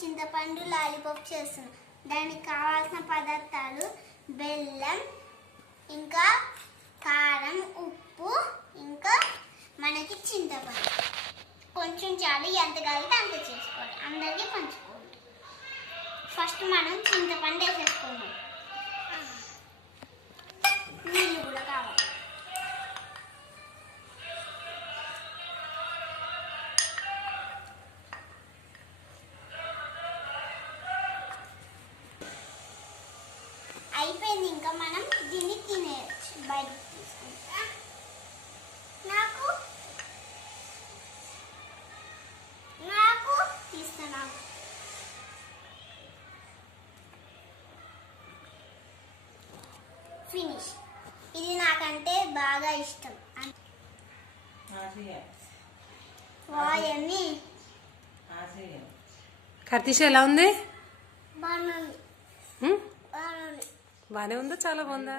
చింతపండు లాలీపాప్ చేస్తున్నాం. దానికి కావాల్సిన పదార్థాలు బెల్లం, ఇంకా కారం, ఉప్పు, ఇంకా మనకి చింతపండు కొంచెం చాలు. ఎంత కలిగితే అంత చేసుకోవాలి, అందరికీ పంచుకోండి. ఫస్ట్ మనం చింతపండు వేసేసుకుందాం. నీళ్ళు కూడా కావాలి. అయిపోయింది, ఇంకా మనం దీన్ని తినేయచ్చు. బయటకు తీసుకుంటా. నాకు తీస్తున్నాను. ఫినిష్. ఇది నాకంటే బాగా ఇష్టం. వాయన్ని కర్తీష ఎలా ఉంది? బాగుంది. బాగానే ఉందా? చాలా బాగుందా?